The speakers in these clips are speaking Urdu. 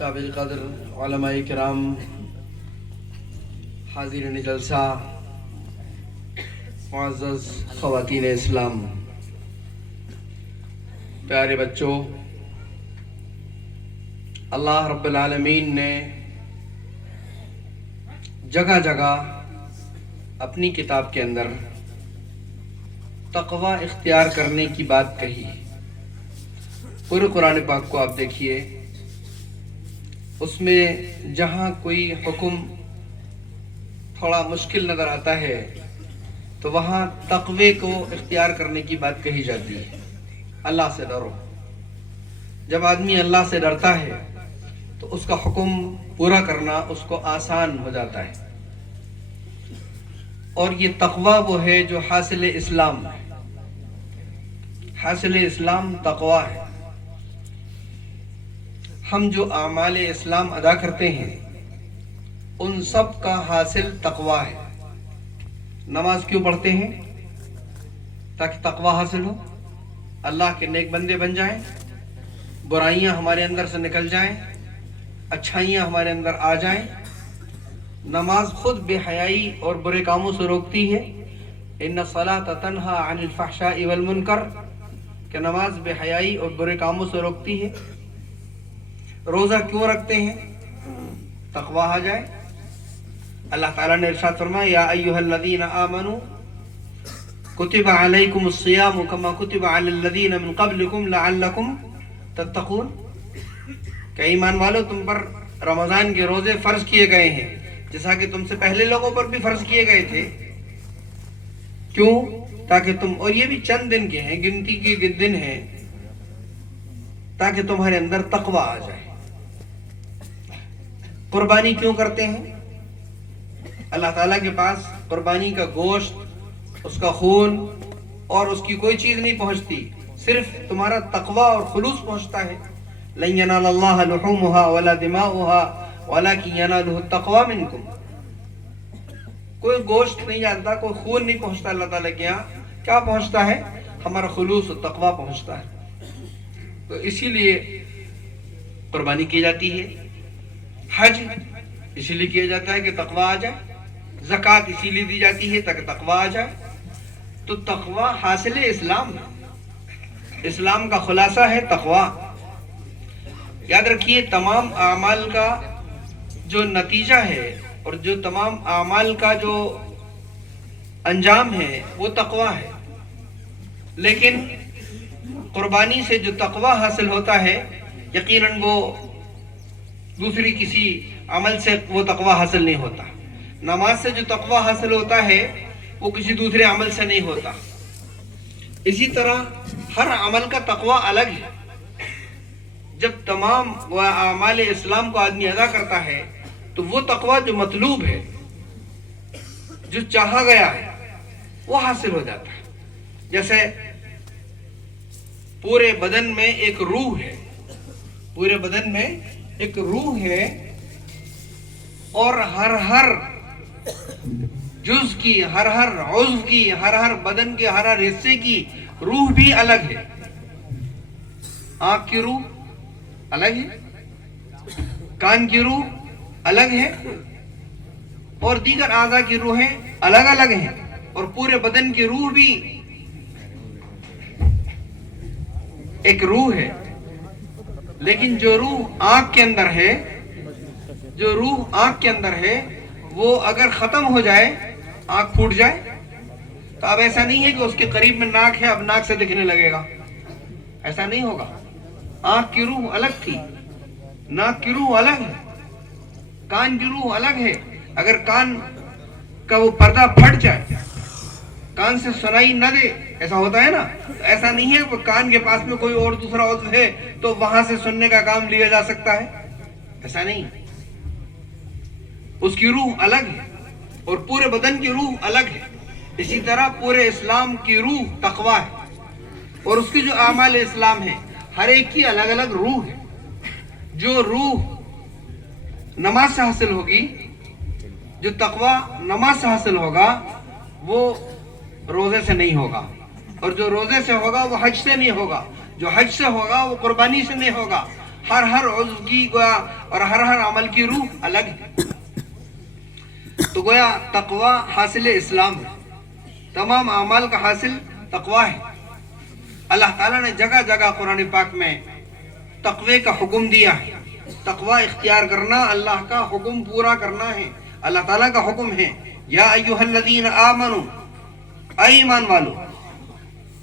قابل قدر علماء کرام، حاضرین جلسہ، معزز خواتین اسلام، پیارے بچوں، اللہ رب العالمین نے جگہ جگہ اپنی کتاب کے اندر تقوی اختیار کرنے کی بات کہی ہے۔ پورے قرآن پاک کو آپ دیکھیے، اس میں جہاں کوئی حکم تھوڑا مشکل نظر آتا ہے تو وہاں تقوی کو اختیار کرنے کی بات کہی جاتی ہے۔ اللہ سے ڈرو۔ جب آدمی اللہ سے ڈرتا ہے تو اس کا حکم پورا کرنا اس کو آسان ہو جاتا ہے، اور یہ تقوی وہ ہے جو حاصل اسلام ہے۔ حاصل اسلام تقوی ہے۔ ہم جو اعمال اسلام ادا کرتے ہیں ان سب کا حاصل تقوی ہے۔ نماز کیوں پڑھتے ہیں؟ تاکہ تقوی حاصل ہو، اللہ کے نیک بندے بن جائیں، برائیاں ہمارے اندر سے نکل جائیں، اچھائیاں ہمارے اندر آ جائیں۔ نماز خود بے حیائی اور برے کاموں سے روکتی ہے۔ ان الصلاۃ تنہی عن الفحشاء والمنکر، کہ نماز بے حیائی اور برے کاموں سے روکتی ہے۔ روزہ کیوں رکھتے ہیں؟ تقوی آ جائے۔ اللہ تعالیٰ نے ارشاد فرمایا، یا ایھا الذین آمنوا کتب علیکم الصیام کما کتب علی الذین من قبلکم لعلکم تتقون، کہ ایمان والو تم پر رمضان کے روزے فرض کیے گئے ہیں جیسا کہ تم سے پہلے لوگوں پر بھی فرض کیے گئے تھے۔ کیوں؟ تاکہ تم، اور یہ بھی چند دن کے ہیں، گنتی کے دن ہیں، تاکہ تمہارے اندر تقوی آ جائے۔ قربانی کیوں کرتے ہیں؟ اللہ تعالیٰ کے پاس قربانی کا گوشت، اس کا خون اور اس کی کوئی چیز نہیں پہنچتی، صرف تمہارا تقوی اور خلوص پہنچتا ہے۔ لن ینال اللہ لحومها ولا دماؤها ولکن ینالہ التقوی منکم۔ کوئی گوشت نہیں جاتا، کوئی خون نہیں پہنچتا اللہ تعالیٰ کے یہاں۔ کیا پہنچتا ہے؟ ہمارا خلوص و تقوی پہنچتا ہے۔ تو اسی لیے قربانی کی جاتی ہے۔ حج اسی لیے کیا جاتا ہے کہ تقوی آ جائے۔ زکوٰۃ اسی لیے دی جاتی ہے تاکہ تقوی آ جائے۔ تو تقوی حاصل اسلام ہے۔ اسلام کا خلاصہ ہے تقوی۔ یاد رکھیے، تمام اعمال کا جو نتیجہ ہے اور جو تمام اعمال کا جو انجام ہے وہ تقوی ہے، لیکن قربانی سے جو تقوی حاصل ہوتا ہے، یقیناً وہ دوسری کسی عمل سے وہ تقوی حاصل نہیں ہوتا۔ نماز سے جو تقوی حاصل ہوتا ہے وہ کسی دوسرے عمل سے نہیں ہوتا۔ اسی طرح ہر عمل کا تقوی الگ ہے۔ جب تمام وہ اعمال اسلام کو آدمی ادا کرتا ہے تو وہ تقوی جو مطلوب ہے، جو چاہا گیا ہے، وہ حاصل ہو جاتا ہے۔ جیسے پورے بدن میں ایک روح ہے، پورے بدن میں ایک روح ہے، اور ہر جز کی، ہر عضو کی، ہر بدن کے ہر حصے کی روح بھی الگ ہے۔ آنکھ کی روح الگ ہے، کان کی روح الگ ہے، اور دیگر اعضاء کی روحیں الگ الگ ہیں، اور پورے بدن کی روح بھی ایک روح ہے۔ لیکن جو روح آنکھ کے اندر ہے، جو روح آنکھ کے اندر ہے، وہ اگر ختم ہو جائے، آنکھ پھوٹ جائے، تو اب ایسا نہیں ہے کہ اس کے قریب میں ناک ہے، اب ناک سے دکھنے لگے گا، ایسا نہیں ہوگا۔ آنکھ کی روح الگ تھی، ناک کی روح الگ ہے، کان کی روح الگ ہے۔ اگر کان کا وہ پردہ پھٹ جائے، کان سے سنائی نہ دے، ایسا ہوتا ہے نا، تو ایسا نہیں ہے کہ کان کے پاس میں کوئی اور دوسرا عضو ہے تو وہاں سے سننے کا کام لیا جا سکتا ہے، ایسا نہیں۔ اس کی روح الگ ہے اور پورے بدن کی روح الگ ہے۔ اسی طرح پورے اسلام کی روح تقوی ہے، اور اس کی جو اعمال اسلام ہے ہر ایک کی الگ الگ روح ہے۔ جو روح نماز سے حاصل ہوگی، جو تقوی نماز سے حاصل ہوگا، وہ روزے سے نہیں ہوگا، اور جو روزے سے ہوگا وہ حج سے نہیں ہوگا، جو حج سے ہوگا وہ قربانی سے نہیں ہوگا۔ ہر عضو کی گویا اور ہر عمل کی روح الگ ہے. تو گویا تقوی حاصل اسلام ہے، تمام اعمال کا حاصل تقوی ہے. اللہ تعالیٰ نے جگہ جگہ قرآن پاک میں تقوی کا حکم دیا ہے. تقوی اختیار کرنا اللہ کا حکم پورا کرنا ہے، اللہ تعالیٰ کا حکم ہے. یا ایھا الذین آمنوا، اے ایمان والو.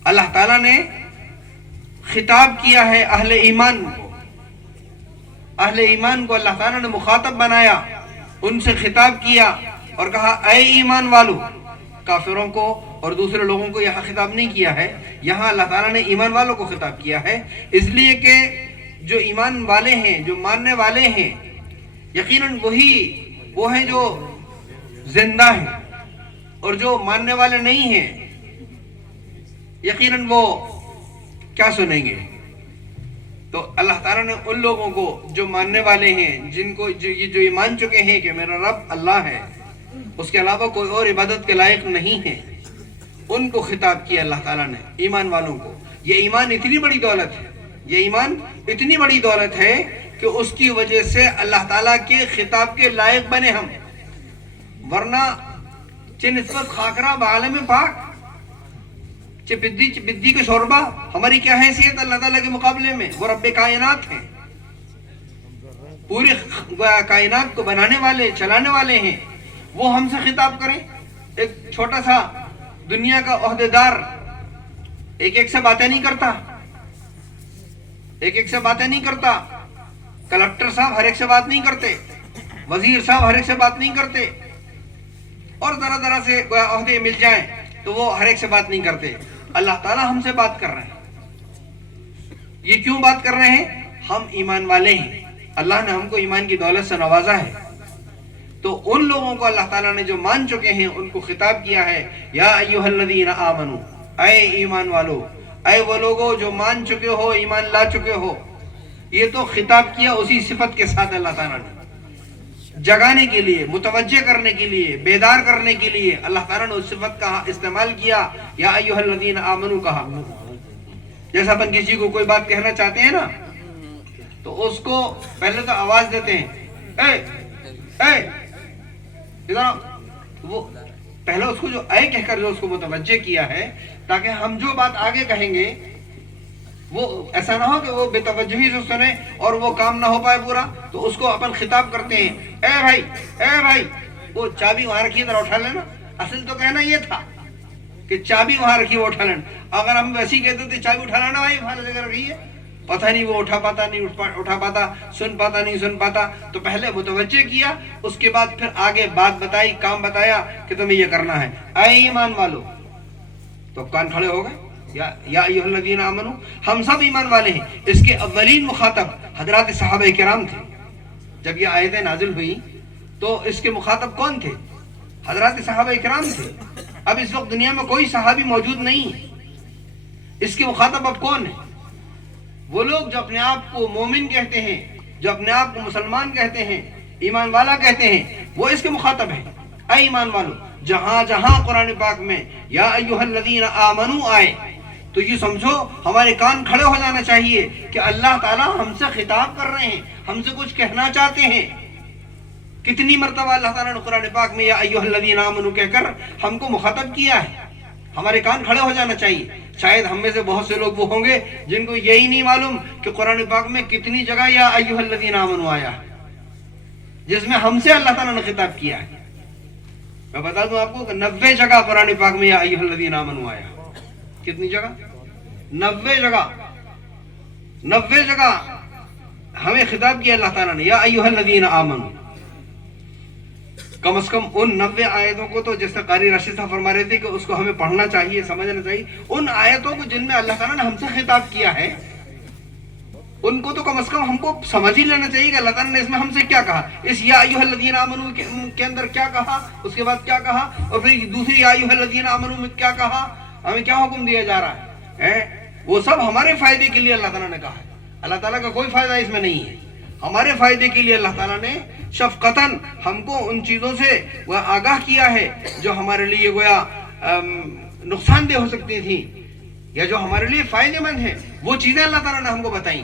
اللہ تعالیٰ نے خطاب کیا ہے اہل ایمان کو. اہل ایمان کو اللہ تعالیٰ نے مخاطب بنایا، ان سے خطاب کیا اور کہا اے ایمان والو. کافروں کو اور دوسرے لوگوں کو یہاں خطاب نہیں کیا ہے، یہاں اللہ تعالیٰ نے ایمان والوں کو خطاب کیا ہے. اس لیے کہ جو ایمان والے ہیں، جو ماننے والے ہیں، یقیناً وہ ہیں جو زندہ ہیں، اور جو ماننے والے نہیں ہیں یقیناً وہ کیا سنیں گے. تو اللہ تعالیٰ نے ان لوگوں کو جو ماننے والے ہیں، جن کو جو ایمان چکے ہیں کہ میرا رب اللہ ہے، اس کے علاوہ کوئی اور عبادت کے لائق نہیں ہے، ان کو خطاب کیا اللہ تعالیٰ نے، ایمان والوں کو. یہ ایمان اتنی بڑی دولت ہے، یہ ایمان اتنی بڑی دولت ہے کہ اس کی وجہ سے اللہ تعالیٰ کے خطاب کے لائق بنے ہم. ورنہ نسبت خاکرہ بعالم پاک چپدی کا شوربہ، ہماری کیا حیثیت اللہ تعالیٰ کے مقابلے میں؟ وہ رب کائنات ہیں، پوری کائنات کو بنانے والے، چلانے والے ہیں. وہ ہم سے خطاب کریں؟ ایک چھوٹا سا دنیا کا عہدیدار ایک سے باتیں نہیں کرتا، ایک سے باتیں نہیں کرتا. کلکٹر صاحب ہر ایک سے بات نہیں کرتے، وزیر صاحب ہر ایک سے بات نہیں کرتے، اور ذرا سے عہدے مل جائیں تو وہ ہر ایک سے بات نہیں کرتے. اللہ تعالیٰ ہم سے بات کر رہے ہیں. یہ کیوں بات کر رہے ہیں؟ ہم ایمان والے ہیں، اللہ نے ہم کو ایمان کی دولت سے نوازا ہے. تو ان لوگوں کو اللہ تعالیٰ نے جو مان چکے ہیں ان کو خطاب کیا ہے یا ایھا الذین آمنوا، اے ایمان والو، اے وہ لوگوں جو مان چکے ہو، ایمان لا چکے ہو. یہ تو خطاب کیا اسی صفت کے ساتھ اللہ تعالیٰ نے، جگانے کے لیے، متوجہ کرنے کے لیے، بیدار کرنے کے لیے اللہ تعالیٰ نے اس صفت کا استعمال کیا. یا ایھا الذین آمنوا کہا. جیسا اپن کسی کو کوئی بات کہنا چاہتے ہیں نا تو اس کو پہلے تو آواز دیتے ہیں، اے وہ پہلے اس کو جو اے کہہ کر جو اس کو متوجہ کیا ہے، تاکہ ہم جو بات آگے کہیں گے وہ ایسا نہ ہو کہ وہ بے توجہی سے سنے اور وہ کام نہ ہو پائے پورا. تو اس کو اپن خطاب کرتے ہیں، اے بھائی وہ چابی وہاں رکھی ذرا اٹھا لینا. اصل تو کہنا یہ تھا کہ چابی وہاں رکھی وہ اٹھا لینا. اگر ہم ویسے ہی کہتے تھے چابی اٹھا لینا بھائی، وہاں جگہ رکھی ہے، پتہ نہیں وہ اٹھا پاتا نہیں اٹھا پاتا، سن پاتا. تو پہلے متوجہ کیا، اس کے بعد پھر آگے بات بتائی، کام بتایا کہ تمہیں یہ کرنا ہے. اے ایمان والو، تو کان کھڑے ہو گئے. یا ایھا الذین آمنوا، ہم سب ایمان والے ہیں. اس کے اولین مخاطب حضرات صحابہ کرام تھے. جب یہ آیتیں نازل ہوئی تو اس کے مخاطب کون تھے؟ حضرات صحابہ کرام تھے. اب اس وقت دنیا میں کوئی صحابی موجود نہیں ہے. اس کے مخاطب اب کون ہے؟ وہ لوگ جو اپنے آپ کو مومن کہتے ہیں، جو اپنے آپ کو مسلمان کہتے ہیں، ایمان والا کہتے ہیں، وہ اس کے مخاطب ہیں. اے ایمان والو، جہاں جہاں قرآن پاک میں یا ایھا الذین آمنوا آئے تو یہ سمجھو ہمارے کان کھڑے ہو جانا چاہیے کہ اللہ تعالیٰ ہم سے خطاب کر رہے ہیں، ہم سے کچھ کہنا چاہتے ہیں. کتنی مرتبہ اللہ تعالیٰ نے قرآن پاک میں یا ایھا الذین آمنوا کہہ کر ہم کو مخاطب کیا ہے. ہمارے کان کھڑے ہو جانا چاہیے. شاید ہم میں سے بہت سے لوگ وہ ہوں گے جن کو یہی نہیں معلوم کہ قرآن پاک میں کتنی جگہ یا ایھا الذین آمنوا آیا ہے جس میں ہم سے اللہ تعالیٰ نے خطاب کیا ہے. میں بتا دوں آپ کو کہ 90 جگہ قرآن پاک میں یا ایھا الذین آمنوا آیا. کتنی جگہ؟ 90 جگہ ہمیں خطاب کیا اللہ تعالیٰ نے یا ایھا الذین آمنوا. کم از کم ان 90 آیتوں کو تو جیسے قاری راشد صاحب فرما رہے تھے کہ اس کو ہمیں پڑھنا چاہیے، سمجھنا چاہیے. ان آیتوں کو جن میں اللہ تعالیٰ نے ہم سے خطاب کیا ہے ان کو تو کم از کم ہم کو سمجھ ہی لینا چاہیے کہ اللہ تعالیٰ نے اس میں ہم سے کیا کہا. اس یا ایھا الذین آمنوا کے اندر کیا کہا، اس کے بعد کیا کہا، اور پھر دوسری یا ایھا الذین آمنوا میں کیا کہا، ہمیں کیا حکم دیا جا رہا ہے. وہ سب ہمارے فائدے کے لیے اللہ تعالیٰ نے کہا ہے. اللہ تعالیٰ کا کوئی فائدہ اس میں نہیں ہے. ہمارے فائدے کے لیے اللہ تعالیٰ نے شفقتاً ہم کو ان چیزوں سے وہ آگاہ کیا ہے جو ہمارے لیے گویا نقصان دہ ہو سکتی تھی یا جو ہمارے لیے فائدے مند ہیں. وہ چیزیں اللہ تعالیٰ نے ہم کو بتائیں.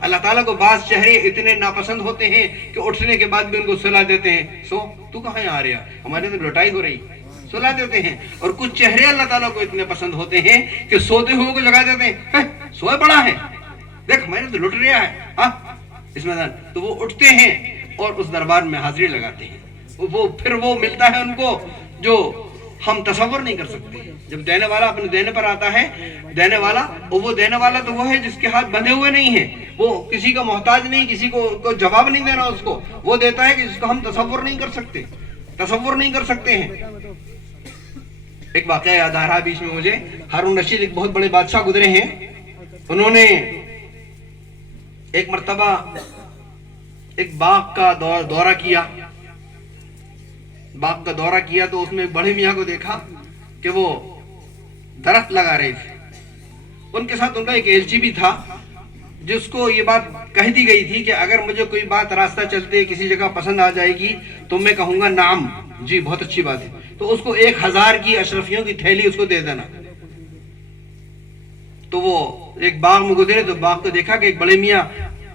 اللہ تعالیٰ کو بعض چہرے اتنے ناپسند ہوتے ہیں کہ اٹھنے کے بعد بھی ان کو سلا دیتے ہیں, سو تو کہاں آ رہا, ہمارے تو لٹائی ہو رہی, سلا دیتے ہیں. اور کچھ چہرے اللہ تعالیٰ کو اتنے پسند ہوتے ہیں کہ سوتے ہوئے کو جگا دیتے ہیں, سوئے پڑا ہے, دیکھ ہمارے تو لٹ رہا ہے اس میدان. تو وہ اٹھتے ہیں اور اس دربار میں حاضری لگاتے ہیں. پھر وہ ملتا ہے ان کو جو ہم تصور نہیں کر سکتے. جب دینے والا اپنے دینے پر آتا ہے, دینے والا, اور وہ دینے والا تو وہ ہے جس کے ہاتھ بندھے ہوئے نہیں ہیں, وہ کسی کا محتاج نہیں, کسی کو جواب نہیں دینا اس کو, وہ دیتا ہے کہ جس کو ہم تصور نہیں کر سکتے ہیں. ایک واقعہ یاد آ رہا بیچ میں مجھے. ہارون رشید ایک بہت بڑے بادشاہ گزرے ہیں. انہوں نے ایک مرتبہ ایک باغ کا دورہ کیا. باغ کا دورہ کیا تو اس میں بڑے میاں کو دیکھا کہ وہ درخت لگا رہے تھے. ان کے ساتھ ان کا ایک ایلچی بھی تھا جس کو یہ بات کہہ دی گئی تھی کہ اگر مجھے کوئی بات راستہ چلتے کسی جگہ پسند آ جائے گی تو میں کہوں گا نعم, جی بہت اچھی بات ہے, تو اس کو 1000 کی اشرفیوں کی تھیلی اس کو دے دینا. تو وہ ایک باغ میں گزرے تو باغ کو دیکھا کہ ایک بڑے میاں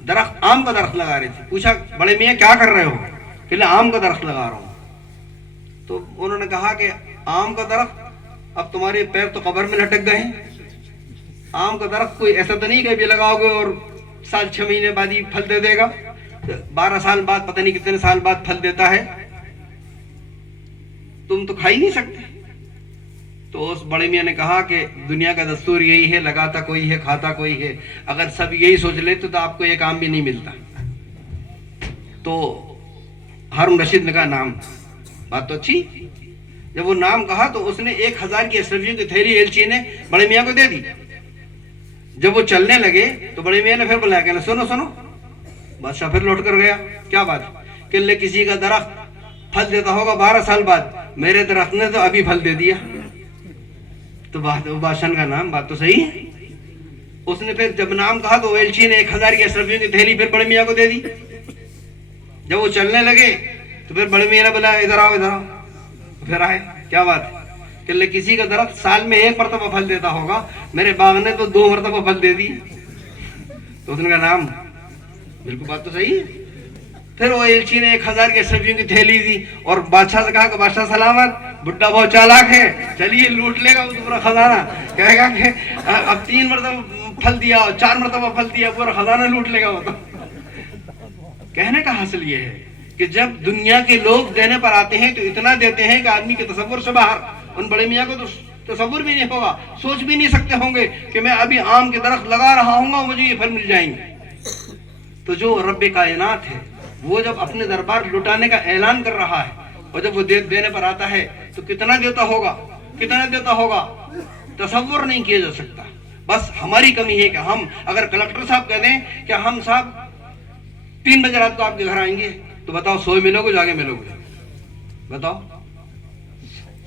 درخت, آم کا درخت لگا رہے تھے. پوچھا بڑے میاں کیا کر رہے ہو؟ کہ آم کا درخت لگا رہا ہوں. تو انہوں نے کہا کہ آم کا درخت, اب تمہارے پیر تو قبر میں لٹک گئے ہیں. آم کا درخت کوئی ایسا تو نہیں کہ ابھی لگاؤ گے اور 6 مہینے بعد ہی پھل دے دے گا, 12 سال بعد, پتہ نہیں کتنے سال بعد پھل دیتا ہے, تم تو کھا ہی نہیں سکتے. تو اس بڑے میاں نے کہا کہ دنیا کا دستور یہی ہے, لگاتا کوئی ہے کھاتا کوئی ہے, اگر سب یہی سوچ لیتے تو آپ کو ایک آم بھی نہیں ملتا. تو ہارون رشید نے کہا نام, بات تو اچھی. جب وہ نام کہا تو اس نے 1000 کی اشرفیوں کی تھیلی ایلچی نے بڑے میاں کو دے دی. جب وہ چلنے لگے تو بڑے میاں نے پھر بلایا, کہنا سنو سنو. بادشاہ پھر لوٹ کر گیا, کیا بات؟ کہ لے کسی کا درخت پھل دیتا ہوگا 12 سال بعد, میرے درخت نے تو ابھی پھل دے دیا. تو بادشاہ کا نام, بات تو صحیح ہے. اس نے پھر جب نام کہا تو ایلچی نے 1000 کی اشرفیوں کی تھیلی پھر بڑے میاں کو دے دی. جب وہ چلنے لگے تو پھر بڑے میاں نے بولا ادھر آؤ ادھر آؤ. پھر آئے, کیا بات ہے؟ کہ لے کسی کا درخت سال میں 1 مرتبہ پھل دیتا ہوگا, میرے باغ نے تو 2 مرتبہ پھل دے دی. تو اس نے کہا نام, بالکل بات تو صحیح ہے. پھر وہ ایلچی نے 1000 کی اشرفیوں کی تھیلی دی اور بادشاہ سے کہا کہ بادشاہ سلامت, بڈھا بہت چالاک ہے, چلیے لوٹ لے گا وہ پورا خزانہ. کہے گا کہ اب 3 مرتبہ پھل دیا, 4 مرتبہ پھل دیا, پورا خزانہ لوٹ لے گا وہ. تو کہنے کا حاصل یہ ہے کہ جب دنیا کے لوگ دینے پر آتے ہیں تو اتنا دیتے ہیں کہ آدمی کے تصور سے باہر. ان بڑے میاں کو تو تصور بھی نہیں ہوگا, سوچ بھی نہیں سکتے ہوں گے کہ میں ابھی آم کے درخت لگا رہا ہوں گا, مجھے یہ پھل مل جائیں گے. تو جو رب کائنات ہے وہ جب اپنے دربار لٹانے کا اعلان کر رہا ہے اور جب وہ دینے پر آتا ہے تو کتنا دیتا ہوگا, تصور نہیں کیا جا سکتا. بس ہماری کمی ہے کہ ہم اگر کلکٹر صاحب کہہ دیں کہ ہم صاحب 3 بجے رات کو آپ کے گھر آئیں گے, تو بتاؤ سوئے ملو گے جاگے ملو گے؟ بتاؤ,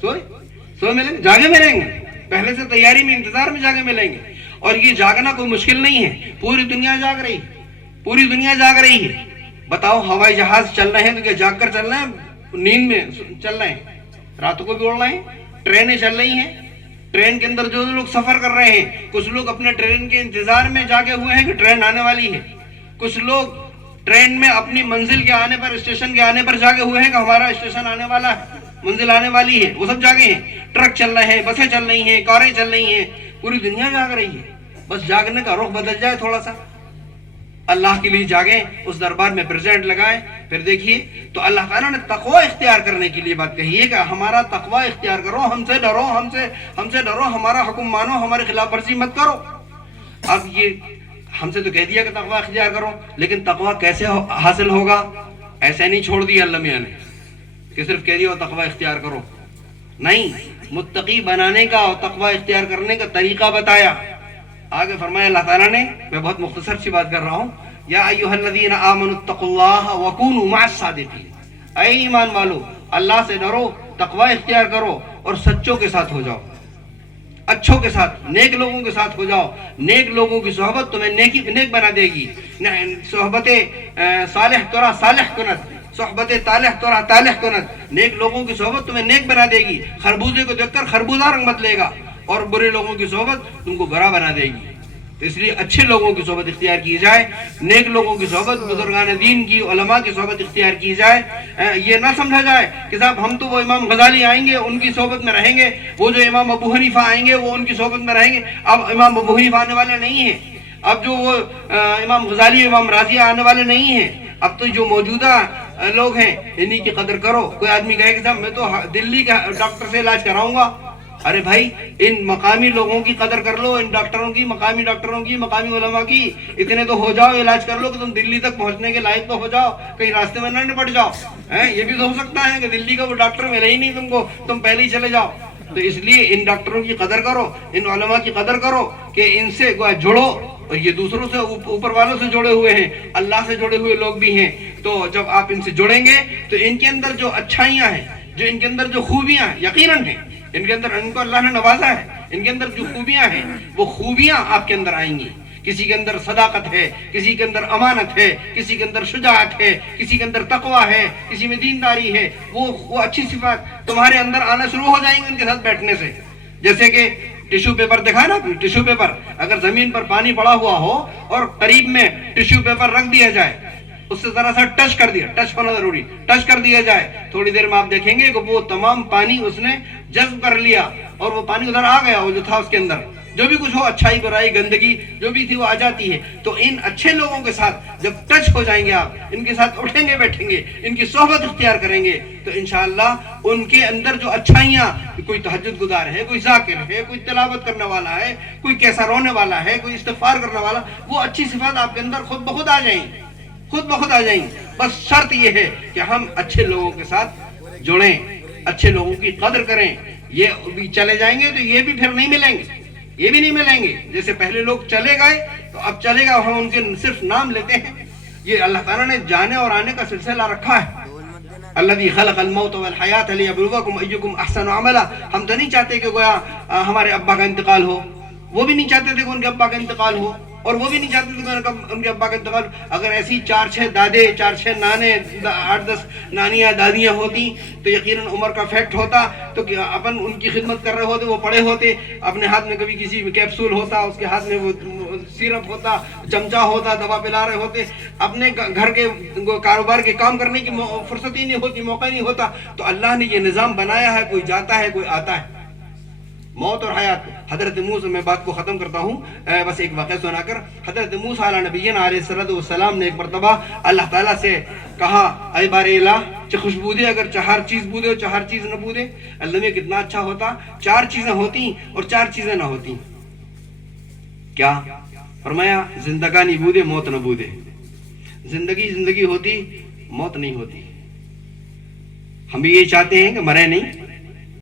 سوئے ملیں جاگے ملیں گے؟ پہلے سے تیاری میں انتظار میں جاگے ملیں گے. اور یہ جاگنا کوئی مشکل نہیں ہے, پوری دنیا جاگ رہی ہے. بتاؤ ہوائی جہاز چل رہے ہیں تو کیا جاگ کر چل رہے ہیں, نیند میں چل رہے ہیں, راتوں کو بھی اڑ رہے ہیں. ٹرینیں چل رہی ہیں, ٹرین کے اندر جو لوگ سفر کر رہے ہیں, کچھ لوگ اپنے ٹرین کے انتظار میں جاگے ہوئے ہیں کہ ٹرین آنے والی ہے. کچھ لوگ ٹرین میں اپنی منزل کے آنے پر, اسٹیشن کے آنے پر جاگے ہوئے ہیں کہ ہمارا اسٹیشن آنے والا ہے, منزل آنے والی ہے. وہ سب جاگے ہیں. ٹرک چل رہے ہیں, بسیں چل رہی ہیں, کاریں چل رہی ہیں, پوری دنیا جاگ رہی ہے. بس جاگنے کا رخ بدل جائے تھوڑا سا, اللہ کے لیے جاگیں, اس دربار میں پریزنٹ لگائیں. پھر دیکھیے تو اللہ تعالیٰ نے تقوی اختیار کرنے کے لیے بات کہی ہے کہ ہمارا تقوی اختیار کرو, ہم سے ڈرو, ہمارا حکم مانو, ہماری خلاف ورزی مت کرو. اب یہ ہم سے تو کہہ دیا کہ تقوی اختیار کرو, لیکن تقوی کیسے حاصل ہوگا؟ ایسے نہیں چھوڑ دیا اللہ میاں نے کہ صرف کہہ دیا تقوی اختیار کرو. نہیں, متقی بنانے کا اور تقوی اختیار کرنے کا طریقہ بتایا. آگے فرمایا اللہ تعالیٰ نے, میں بہت مختصر سی بات کر رہا ہوں, یا ایھا الذین آمنوا اتقوا اللہ وکونوا مع الصادقین, اے ایمان والو اللہ سے ڈرو, تقوی اختیار کرو اور سچوں کے ساتھ ہو جاؤ, اچھوں کے ساتھ, نیک لوگوں کے ساتھ ہو جاؤ. نیک لوگوں کی صحبت تمہیں نیک بنا دے گی. صحبت صالح ترا صالح کنت, صحبت طالح ترا طالح کنت. نیک لوگوں کی صحبت تمہیں نیک بنا دے گی. خربوزے کو دیکھ کر خربوزہ رنگ مت لے گا, اور برے لوگوں کی صحبت تم کو برا بنا دے گی. تو اس لیے اچھے لوگوں کی صحبت اختیار کی جائے، نیک لوگوں کی صحبت، بزرگان دین کی، علماء کی صحبت اختیار کی جائے. یہ نہ سمجھا جائے کہ صاحب ہم تو وہ امام غزالی آئیں گے ان کی صحبت میں رہیں گے، وہ جو امام ابو حنیفہ آئیں گے وہ ان کی صحبت میں رہیں گے. اب امام ابو حنیفہ آنے والے نہیں ہیں، اب جو وہ امام غزالی امام راضی آنے والے نہیں ہیں. اب تو جو موجودہ لوگ ہیں انہی کی قدر کرو. کوئی آدمی کہے کہ صاحب میں تو دلی کے ڈاکٹر سے علاج کراؤں گا. ارے بھائی ان مقامی لوگوں کی قدر کر لو، ان ڈاکٹروں کی، مقامی ڈاکٹروں کی، مقامی علماء کی. اتنے تو ہو جاؤ، علاج کر لو کہ تم دلی تک پہنچنے کے لائق تو ہو جاؤ، کہیں راستے میں نہ نپٹ جاؤ. یہ بھی تو ہو سکتا ہے کہ دلی کا وہ ڈاکٹر ملے ہی نہیں تم کو، تم پہلے ہی چلے جاؤ. تو اس لیے ان ڈاکٹروں کی قدر کرو، ان علماء کی قدر کرو کہ ان سے جڑو. اور یہ دوسروں سے، اوپر والوں سے جڑے ہوئے ہیں، اللہ سے جڑے ہوئے لوگ بھی ہیں. تو جب آپ ان سے جڑیں گے تو ان کے اندر جو اچھائیاں ہیں، جو ان کے اندر جو خوبیاں یقیناً ہیں، ان کے اندر ان کو اللہ نے نوازا ہے، ان کے اندر جو خوبیاں ہیں وہ خوبیاں آپ کے اندر آئیں گی. کسی کے اندر صداقت ہے، کسی کے اندر امانت ہے، کسی کے اندر شجاعت ہے، کسی کے اندر تقویٰ ہے، کسی میں دینداری ہے. وہ اچھی صفات تمہارے اندر آنا شروع ہو جائیں گے ان کے ساتھ بیٹھنے سے. جیسے کہ ٹیشو پیپر دکھا نا، ٹیشو پیپر اگر زمین پر پانی پڑا ہوا ہو اور قریب میں ٹیشو پیپر رکھ دیا جائے، اس سے ذرا سا ٹچ کر دیا، ٹچ ہونا ضروری، ٹچ کر دیا جائے، تھوڑی دیر میں آپ دیکھیں گے کہ وہ تمام پانی اس نے جذب کر لیا اور وہ پانی ادھر آ گیا، وہ جو تھا اس کے اندر جو بھی کچھ ہو، اچھائی برائی گندگی جو بھی تھی وہ آ جاتی ہے. تو ان اچھے لوگوں کے ساتھ جب ٹچ ہو جائیں گے، آپ ان کے ساتھ اٹھیں گے، بیٹھیں گے، ان کی صحبت اختیار کریں گے تو انشاءاللہ ان کے اندر جو اچھائیاں، کوئی تہجد گزار ہے، کوئی ذاکر ہے، کوئی تلاوت کرنے والا ہے، کوئی کیسا رونے والا ہے، کوئی استغفار کرنے والا، وہ اچھی صفات آپ کے اندر خود بخود آ جائیں گی، خود بخود آ جائیں گی. بس شرط یہ ہے کہ ہم اچھے لوگوں کے ساتھ جڑیں، اچھے لوگوں کی قدر کریں. یہ بھی چلے جائیں گے تو یہ بھی پھر نہیں ملیں گے، یہ بھی نہیں ملیں گے. جیسے پہلے لوگ چلے گئے تو اب چلے گا، ہم ان کے صرف نام لیتے ہیں. یہ اللہ تعالیٰ نے جانے اور آنے کا سلسلہ رکھا ہے. الذی خلق الموت والحیات لیبلوکم ایکم احسن عملا. ہم تو نہیں چاہتے کہ گویا ہمارے ابا کا انتقال ہو، وہ بھی نہیں چاہتے تھے کہ ان کے ابا کا انتقال ہو، اور وہ بھی نہیں چاہتے تھے کہ ان کے ابا کا انتقال. اگر ایسی 4-6 دادے، 4-6 نانے، 8-10 نانیاں دادیاں ہوتی تو یقیناً عمر کا فیکٹ ہوتا. تو اپن ان کی خدمت کر رہے ہوتے، وہ پڑے ہوتے، اپنے ہاتھ میں کبھی کسی کیپسول ہوتا، اس کے ہاتھ میں وہ سیرپ ہوتا، چمچہ ہوتا، دوا پلا رہے ہوتے، اپنے گھر کے کاروبار کے کام کرنے کی فرصت ہی نہیں ہوتی، موقع نہیں ہوتا. تو اللہ نے یہ نظام بنایا ہے، کوئی جاتا ہے کوئی آتا ہے. موت اور حیات. حضرت موسیٰ، میں بات کو ختم کرتا ہوں بس ایک واقعہ سنا کر. حضرت موسیٰ علیہ نبینا علیہ السلام نے ایک مرتبہ اللہ تعالیٰ سے کہا، اے بار الہ، چہ خوشبو دے، اگر چہار چیز بودے اور چہار چیز نہ بودے. اللہ میں کتنا اچھا ہوتا 4 چیزیں ہوتی اور 4 چیزیں نہ ہوتی. کیا فرمایا؟ زندگانی بودے، موت نہ بودے. زندگی ہوتی، موت نہیں ہوتی. ہم بھی یہ چاہتے ہیں کہ مرے نہیں،